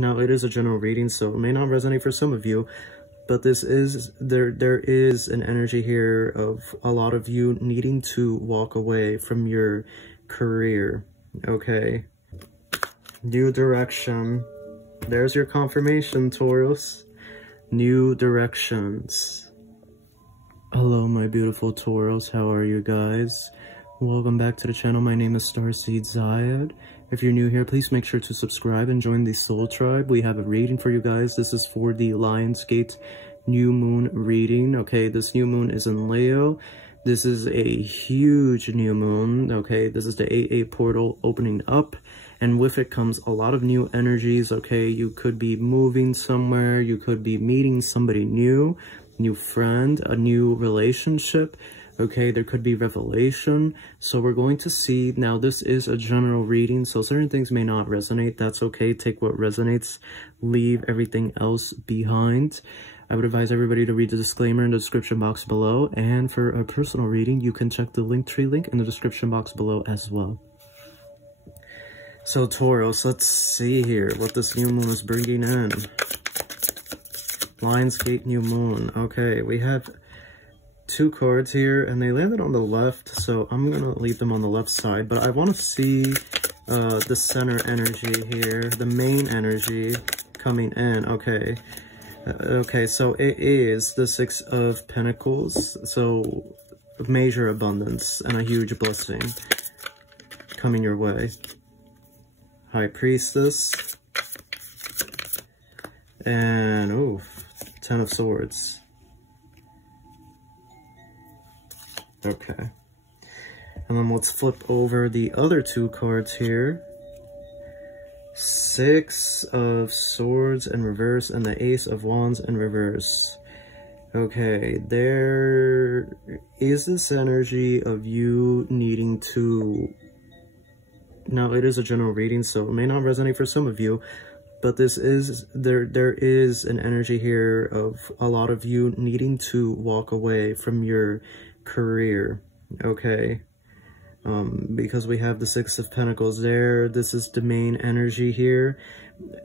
Now, it is a general reading, so it may not resonate for some of you, but this is, there is an energy here of a lot of you needing to walk away from your career, okay? New direction. There's your confirmation, Taurus. New directions. Hello, my beautiful Taurus. How are you guys? Welcome back to the channel. My name is Starseed Zayed. If you're new here, please make sure to subscribe and join the Soul Tribe. We have a reading for you guys. This is for the Lionsgate new moon reading. Okay, this new moon is in Leo. This is a huge new moon. Okay, this is the 8-8 portal opening up, and with it comes a lot of new energies. Okay, you could be moving somewhere, you could be meeting somebody new friend, a new relationship. Okay, there could be revelation. So we're going to see, now this is a general reading, so certain things may not resonate. That's okay. Take what resonates, leave everything else behind. I would advise everybody to read the disclaimer in the description box below. And for a personal reading, you can check the Linktree link in the description box below as well. So Taurus, let's see here what this new moon is bringing in. Lionsgate new moon. Okay, we have two cards here, and they landed on the left, so I'm gonna leave them on the left side, but I want to see the center energy here, the main energy coming in. Okay, okay, so it is the Six of Pentacles, so major abundance and a huge blessing coming your way. High Priestess, and ooh, Ten of Swords. Okay, and then let's flip over the other two cards here. Six of Swords in reverse and the Ace of Wands in reverse. Okay, there is this energy of you needing to... Now, it is a general reading, so it may not resonate for some of you, but this is, there is an energy here of a lot of you needing to walk away from your career, okay? Because we have the Six of Pentacles there. This is the main energy here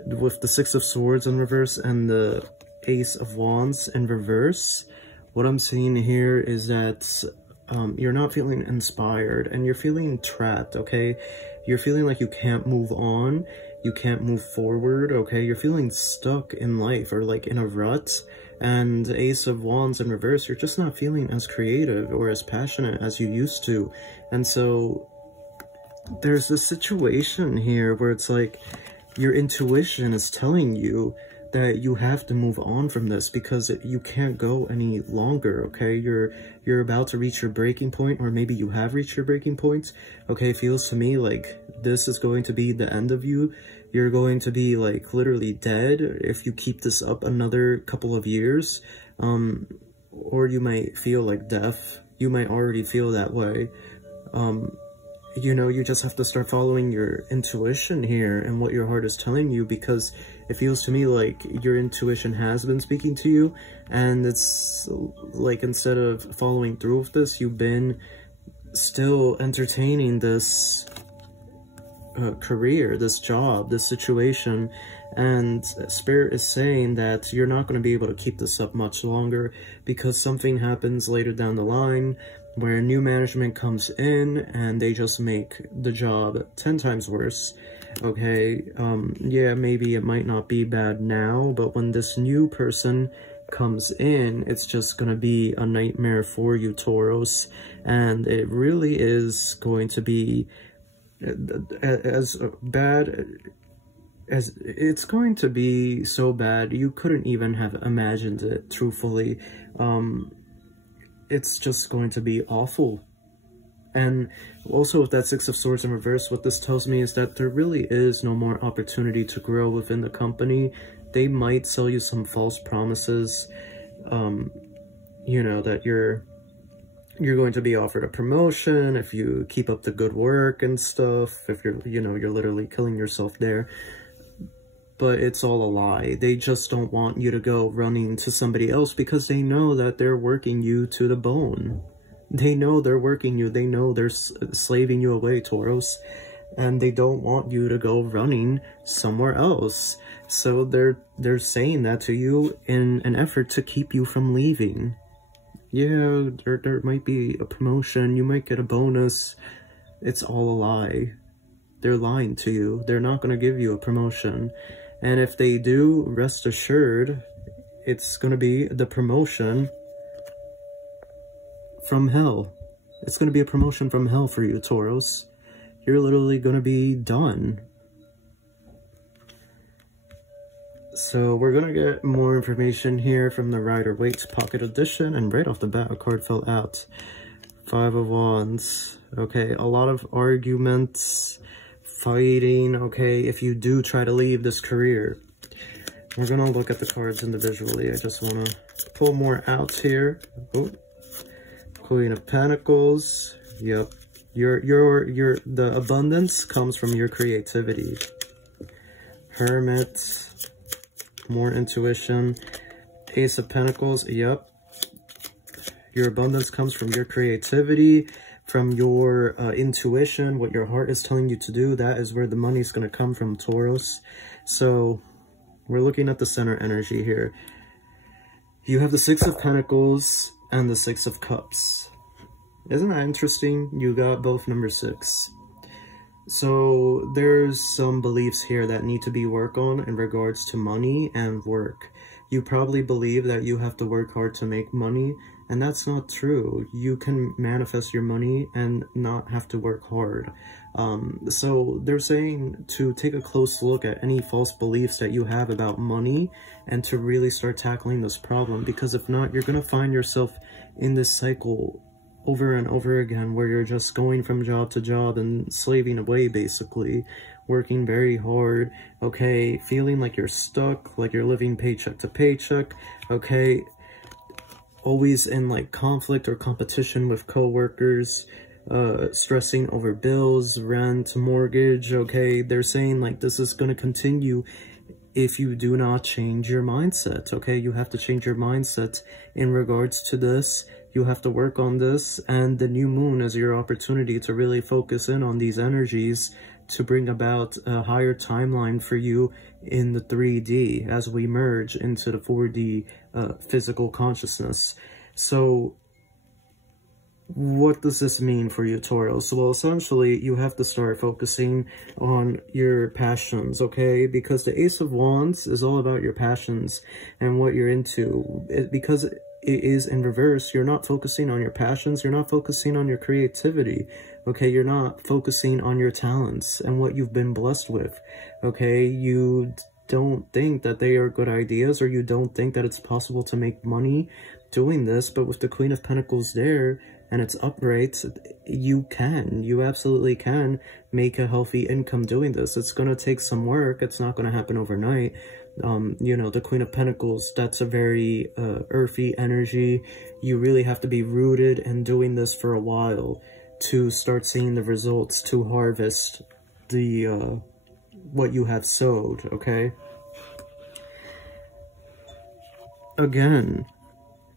with the Six of Swords in reverse and the Ace of Wands in reverse. What I'm seeing here is that you're not feeling inspired and you're feeling trapped, okay? You're feeling like you can't move on, you can't move forward, okay? You're feeling stuck in life or like in a rut. And Ace of Wands in reverse, you're just not feeling as creative or as passionate as you used to. And so there's this situation here where it's like your intuition is telling you that you have to move on from this because you can't go any longer, okay? You're about to reach your breaking point, or maybe you have reached your breaking point. Okay, it feels to me like this is going to be the end of you. You're going to be like literally dead if you keep this up another couple of years. Or you might feel like death. You might already feel that way. You know, you just have to start following your intuition here and what your heart is telling you, because it feels to me like your intuition has been speaking to you, and it's like instead of following through with this, you've been still entertaining this career, this job, this situation, and Spirit is saying that you're not going to be able to keep this up much longer because something happens later down the line where new management comes in and they just make the job 10 times worse. Okay, yeah, maybe it might not be bad now, but when this new person comes in, it's just gonna be a nightmare for you, Taurus, and it really is going to be as bad as it's going to be. So bad you couldn't even have imagined it, truthfully. It's just going to be awful. And also with that Six of Swords in reverse, what this tells me is that there really is no more opportunity to grow within the company. They might sell you some false promises, you know, that you're going to be offered a promotion if you keep up the good work and stuff, if you're, you know, you're literally killing yourself there. But it's all a lie. They just don't want you to go running to somebody else because they know that they're working you to the bone. They know they're working you. They know they're slaving you away, Taurus. and they don't want you to go running somewhere else. So they're saying that to you in an effort to keep you from leaving. Yeah, there might be a promotion, you might get a bonus. It's all a lie. They're lying to you. They're not going to give you a promotion. And if they do, rest assured, it's going to be the promotion from hell. It's going to be a promotion from hell for you, Taurus. You're literally going to be done. So we're going to get more information here from the Rider-Waite Pocket Edition, and right off the bat a card fell out. 5 of Wands. Okay, a lot of arguments, fighting, okay, if you do try to leave this career. We're going to look at the cards individually. I just want to pull more out here. Oh. Queen of Pentacles. Yep. The abundance comes from your creativity. Hermit. More intuition. Ace of Pentacles. Yep. Your abundance comes from your creativity, from your intuition, what your heart is telling you to do. That is where the money is going to come from, Taurus. So we're looking at the center energy here. You have the 6 of Pentacles and the 6 of Cups. Isn't that interesting? You got both number 6. So there's some beliefs here that need to be worked on in regards to money and work. You probably believe that you have to work hard to make money, and that's not true. You can manifest your money and not have to work hard. So they're saying to take a close look at any false beliefs that you have about money and to really start tackling this problem, because if not, you're going to find yourself in this cycle over and over again where you're just going from job to job and slaving away, basically, working very hard, okay, feeling like you're stuck, like you're living paycheck to paycheck, okay, always in like conflict or competition with coworkers, stressing over bills, rent, mortgage, okay. They're saying like this is going to continue if you do not change your mindset, okay. You have to change your mindset in regards to this. You have to work on this, and the new moon is your opportunity to really focus in on these energies to bring about a higher timeline for you in the 3D as we merge into the 4D physical consciousness. So what does this mean for you, Taurus? Well, essentially, you have to start focusing on your passions, okay? Because the Ace of Wands is all about your passions and what you're into. Because it is in reverse, you're not focusing on your passions, you're not focusing on your creativity, okay? You're not focusing on your talents and what you've been blessed with, okay? You don't think that they are good ideas, or you don't think that it's possible to make money doing this, but with the Queen of Pentacles there, and it's upright, you absolutely can make a healthy income doing this. It's going to take some work. It's not going to happen overnight. You know, the Queen of Pentacles, that's a very earthy energy. You really have to be rooted in doing this for a while to start seeing the results, to harvest the what you have sowed, okay? Again,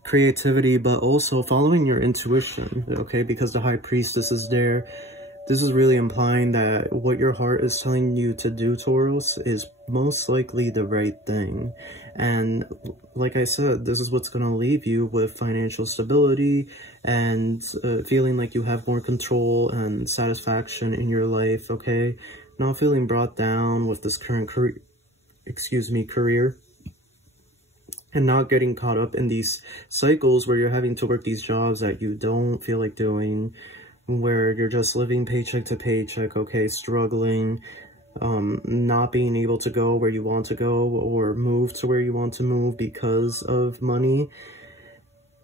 creativity, but also following your intuition, okay? Because the High Priestess is there. This is really implying that what your heart is telling you to do, Taurus, is most likely the right thing. And like I said, this is what's going to leave you with financial stability and feeling like you have more control and satisfaction in your life, okay? Not feeling brought down with this current career, and not getting caught up in these cycles where you're having to work these jobs that you don't feel like doing, where you're just living paycheck to paycheck, okay, struggling, not being able to go where you want to go or move to where you want to move because of money.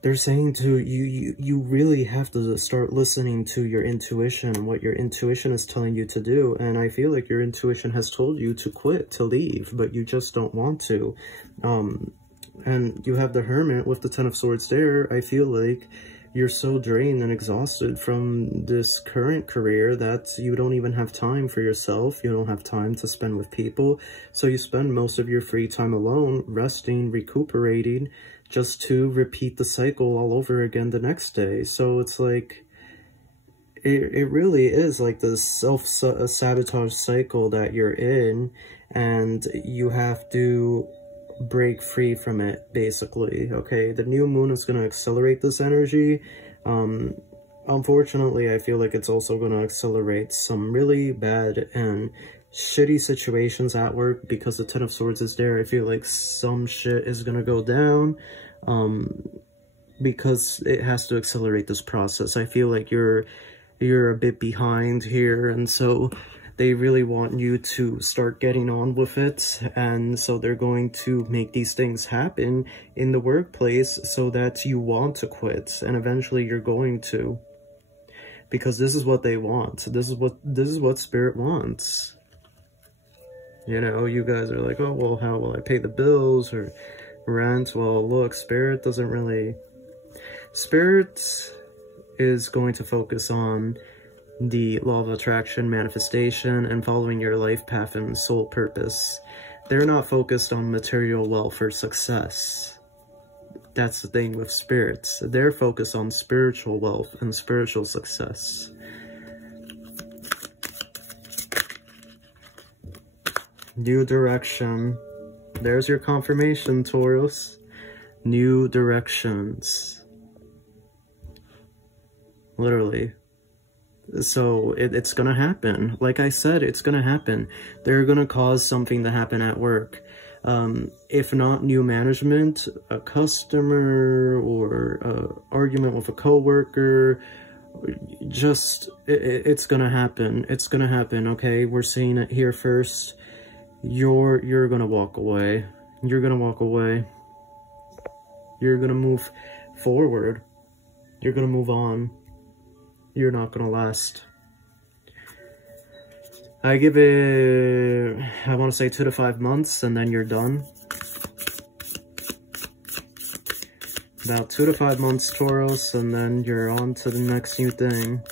They're saying to you really have to start listening to your intuition, what your intuition is telling you to do. And I feel like your intuition has told you to quit, to leave, but you just don't want to. And you have the Hermit with the 10 of Swords there. I feel like you're so drained and exhausted from this current career that you don't even have time for yourself. You don't have time to spend with people. So you spend most of your free time alone, resting, recuperating, just to repeat the cycle all over again the next day. So it's like, it really is like this self-sabotage cycle that you're in, and you have to break free from it, basically. Okay, the new moon is going to accelerate this energy. Unfortunately, I feel like it's also going to accelerate some really bad and shitty situations at work, because the Ten of Swords is there. I feel like some shit is going to go down, because it has to accelerate this process. I feel like you're a bit behind here, and so they really want you to start getting on with it, and so they're going to make these things happen in the workplace so that you want to quit, and eventually you're going to, because this is what they want. This is what Spirit wants. You know, you guys are like, oh, well, how will I pay the bills or rent? Well, look, Spirit doesn't really... Spirit is going to focus on the law of attraction, manifestation, and following your life path and soul purpose. They're not focused on material wealth or success. That's the thing with spirits. They're focused on spiritual wealth and spiritual success. New direction. There's your confirmation, Taurus. New directions. Literally. So it's gonna happen. Like I said, it's gonna happen. They're gonna cause something to happen at work. If not new management, a customer, or an argument with a coworker, just, it's gonna happen. It's gonna happen, okay? We're seeing it here first. You're gonna walk away. You're gonna walk away. You're gonna move forward. You're gonna move on. You're not gonna last. I give it, I want to say 2 to 5 months, and then you're done. About 2 to 5 months, Taurus, and then you're on to the next new thing.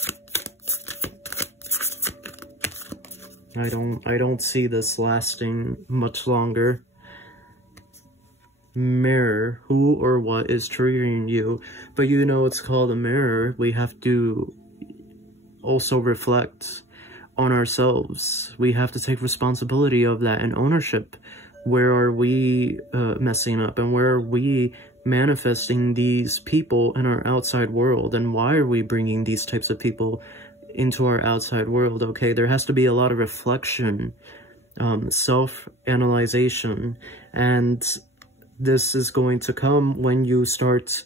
I don't see this lasting much longer. Mirror, who or what is triggering you? But you know, it's called a mirror. We have to also reflect on ourselves. We have to take responsibility of that and ownership. Where are we messing up, and where are we manifesting these people in our outside world, and why are we bringing these types of people into our outside world? Okay, there has to be a lot of reflection, self-analyzation, and this is going to come when you start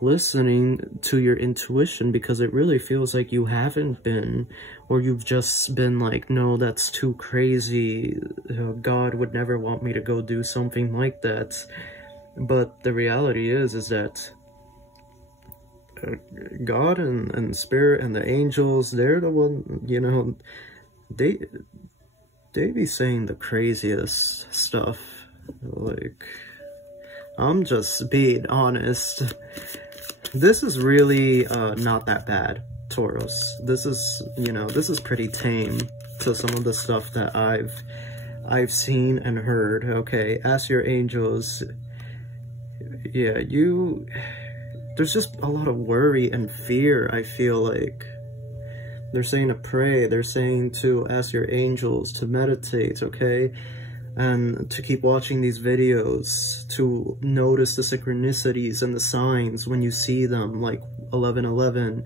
listening to your intuition, because it really feels like you haven't been, or you've just been like, no, that's too crazy. God would never want me to go do something like that. But the reality is that God and Spirit and the angels, they're the one, you know, they be saying the craziest stuff. Like, I'm just being honest. This is really not that bad, Taurus. This is, you know, this is pretty tame to some of the stuff that I've seen and heard. Okay, ask your angels. Yeah, there's just a lot of worry and fear, I feel like. They're saying to pray, they're saying to ask your angels to meditate, okay? And to keep watching these videos, to notice the synchronicities and the signs when you see them, like 1111,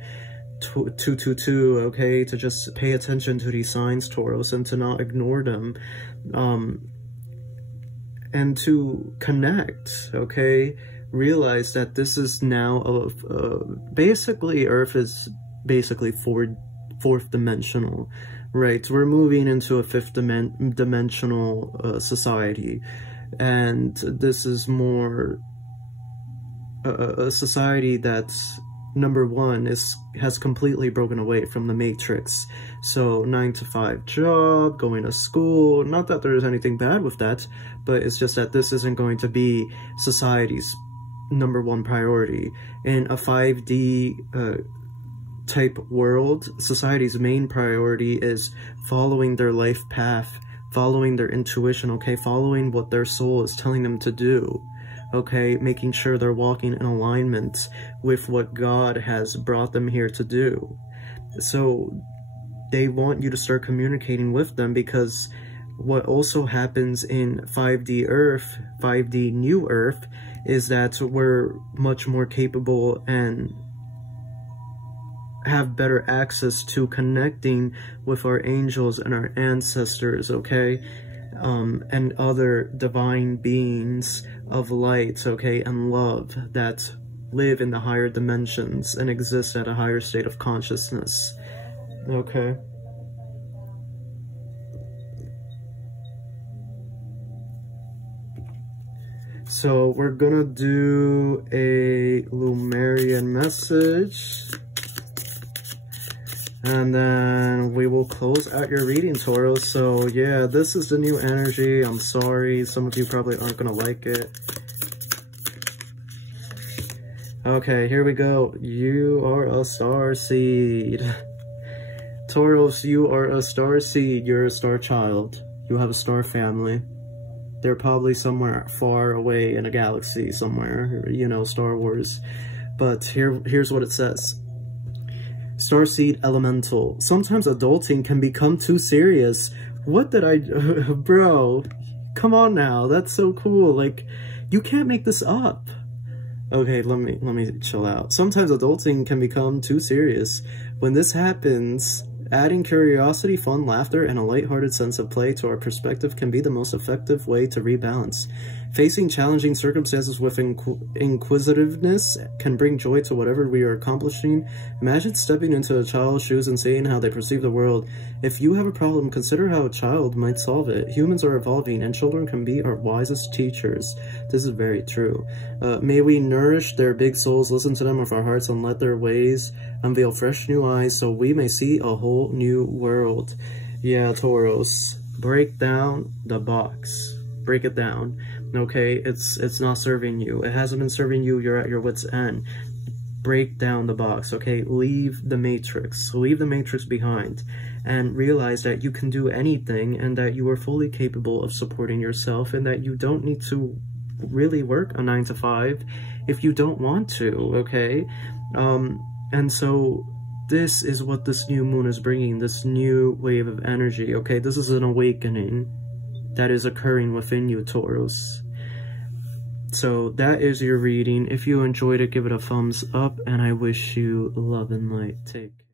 222, okay? To just pay attention to these signs, Taurus, and to not ignore them. And to connect, okay? Realize that this is now, basically, Earth is basically fourth dimensional. Right, we're moving into a fifth dimensional society, and this is more a society that's, number one, has completely broken away from the Matrix. So 9-to-5 job, going to school, not that there's anything bad with that, but it's just that this isn't going to be society's number one priority. In a 5D type world, society's main priority is following their life path, following their intuition, okay, following what their soul is telling them to do, okay, making sure they're walking in alignment with what God has brought them here to do. So they want you to start communicating with them, because what also happens in 5D Earth, 5D New Earth, is that we're much more capable and have better access to connecting with our angels and our ancestors, okay? And other divine beings of light, okay, and love that live in the higher dimensions and exist at a higher state of consciousness, okay? So we're gonna do a Lumerian message, and then we will close out your reading, Taurus. So yeah, this is the new energy. I'm sorry, some of you probably aren't gonna like it. Okay, here we go. You are a starseed. Taurus, you are a starseed. You're a star child. You have a star family. They're probably somewhere far away in a galaxy somewhere, you know, Star Wars. But here's what it says. Starseed Elemental. Sometimes adulting can become too serious. What did I... Bro, come on now. That's so cool. Like, you can't make this up. Okay, let me chill out. Sometimes adulting can become too serious. When this happens, adding curiosity, fun, laughter, and a lighthearted sense of play to our perspective can be the most effective way to rebalance. Facing challenging circumstances with inquisitiveness can bring joy to whatever we are accomplishing. Imagine stepping into a child's shoes and seeing how they perceive the world. If you have a problem, consider how a child might solve it. Humans are evolving, and children can be our wisest teachers. This is very true. May we nourish their big souls, listen to them with our hearts, and let their ways unveil fresh new eyes so we may see a whole new world. Yeah, Taurus, break down the box. Break it down. Okay, it's not serving you. It hasn't been serving you. You're at your wit's end. Break down the box, okay? Leave the matrix. Leave the matrix behind and realize that you can do anything, and that you are fully capable of supporting yourself, and that you don't need to really work a 9 to 5 if you don't want to, okay? And so this is what this new moon is bringing, this new wave of energy, okay? This is an awakening that is occurring within you, Taurus. So that is your reading. If you enjoyed it, give it a thumbs up, and I wish you love and light. Take care.